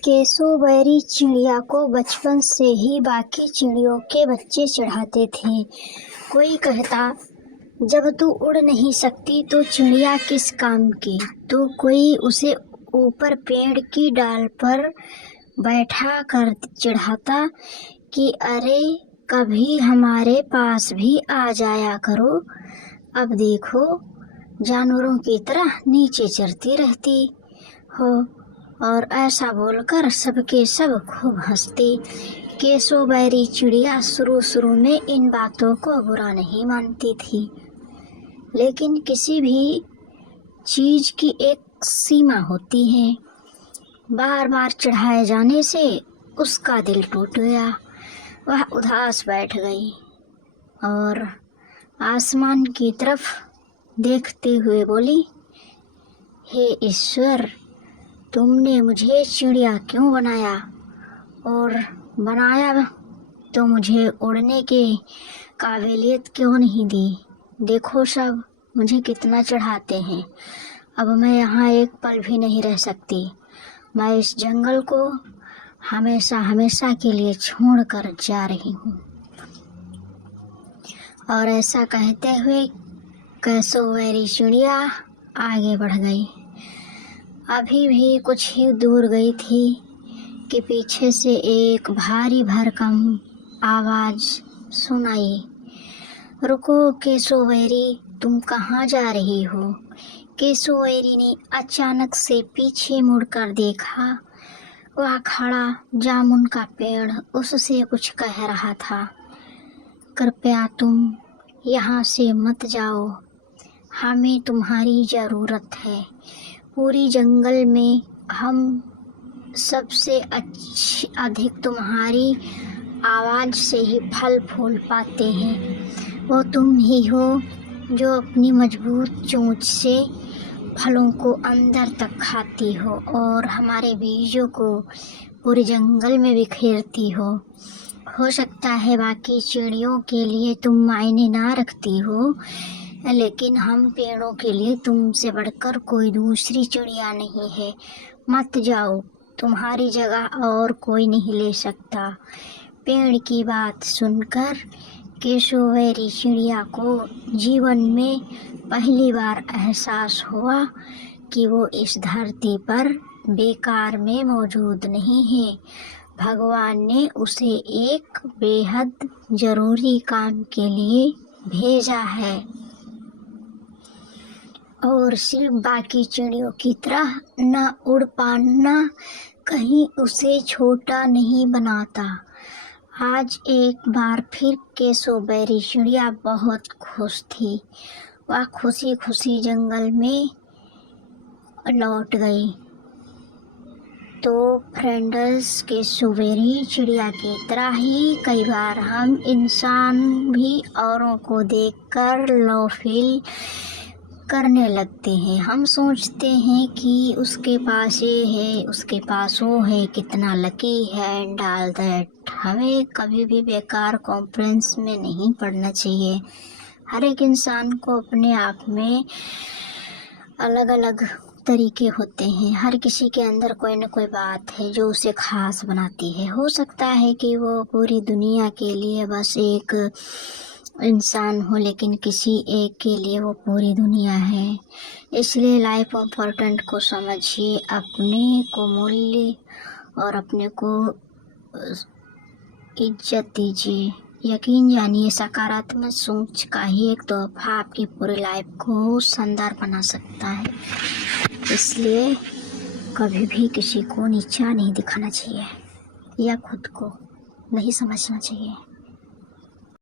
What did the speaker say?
केशवबेरी चिड़िया को बचपन से ही बाकी चिड़ियों के बच्चे चिढ़ाते थे। कोई कहता, जब तू उड़ नहीं सकती तो चिड़िया किस काम की, तो कोई उसे ऊपर पेड़ की डाल पर बैठा कर चिढ़ाता कि अरे कभी हमारे पास भी आ जाया करो, अब देखो जानवरों की तरह नीचे चरती रहती हो। और ऐसा बोलकर सबके सब खूब हंसते। केशवबेरी चिड़िया शुरू में इन बातों को बुरा नहीं मानती थी, लेकिन किसी भी चीज की एक सीमा होती है। बार बार चिढ़ाए जाने से उसका दिल टूट गया। वह उदास बैठ गई और आसमान की तरफ देखते हुए बोली, हे ईश्वर, तुमने मुझे चिड़िया क्यों बनाया, और बनाया तो मुझे उड़ने के काबिलियत क्यों नहीं दी। देखो सब मुझे कितना चढ़ाते हैं। अब मैं यहाँ एक पल भी नहीं रह सकती। मैं इस जंगल को हमेशा हमेशा के लिए छोड़कर जा रही हूँ। और ऐसा कहते हुए केशवबेरी चिड़िया आगे बढ़ गई। अभी भी कुछ ही दूर गई थी कि पीछे से एक भारी भरकम आवाज सुनाई। रुको केशवबेरी, तुम कहाँ जा रही हो? केशवबेरी ने अचानक से पीछे मुड़कर देखा। वह खड़ा जामुन का पेड़ उससे कुछ कह रहा था। कृपया तुम यहाँ से मत जाओ, हमें तुम्हारी ज़रूरत है। पूरी जंगल में हम सबसे अधिक तुम्हारी आवाज़ से ही फल फूल पाते हैं। वो तुम ही हो जो अपनी मजबूत चोंच से फलों को अंदर तक खाती हो और हमारे बीजों को पूरे जंगल में बिखेरती हो। सकता है बाकी चिड़ियों के लिए तुम मायने ना रखती हो, लेकिन हम पेड़ों के लिए तुमसे बढ़कर कोई दूसरी चिड़िया नहीं है। मत जाओ, तुम्हारी जगह और कोई नहीं ले सकता। पेड़ की बात सुनकर केशवबेरी चिड़िया को जीवन में पहली बार एहसास हुआ कि वो इस धरती पर बेकार में मौजूद नहीं है। भगवान ने उसे एक बेहद जरूरी काम के लिए भेजा है और सिर्फ बाकी चिड़ियों की तरह न उड़ पाना कहीं उसे छोटा नहीं बनाता। आज एक बार फिर केशवबेरी चिड़िया बहुत खुश थी। वह खुशी खुशी जंगल में लौट गई। तो फ्रेंड्स, केशवबेरी चिड़िया की तरह ही कई बार हम इंसान भी औरों को देखकर लव फील करने लगते हैं। हम सोचते हैं कि उसके पास ये है, उसके पास वो है, कितना लकी है एंड ऑल दैट। हमें कभी भी बेकार कॉन्फ्रेंस में नहीं पड़ना चाहिए। हर एक इंसान को अपने आप में अलग अलग तरीके होते हैं। हर किसी के अंदर कोई न कोई बात है जो उसे खास बनाती है। हो सकता है कि वो पूरी दुनिया के लिए बस एक इंसान हो, लेकिन किसी एक के लिए वो पूरी दुनिया है। इसलिए लाइफ इम्पोर्टेंट को समझिए, अपने को मूल्य और अपने को इज्जत दीजिए। यकीन जानिए, सकारात्मक सोच का ही एक तोहफा आपकी पूरी लाइफ को शानदार बना सकता है। इसलिए कभी भी किसी को नीचा नहीं दिखाना चाहिए या खुद को नहीं समझना चाहिए।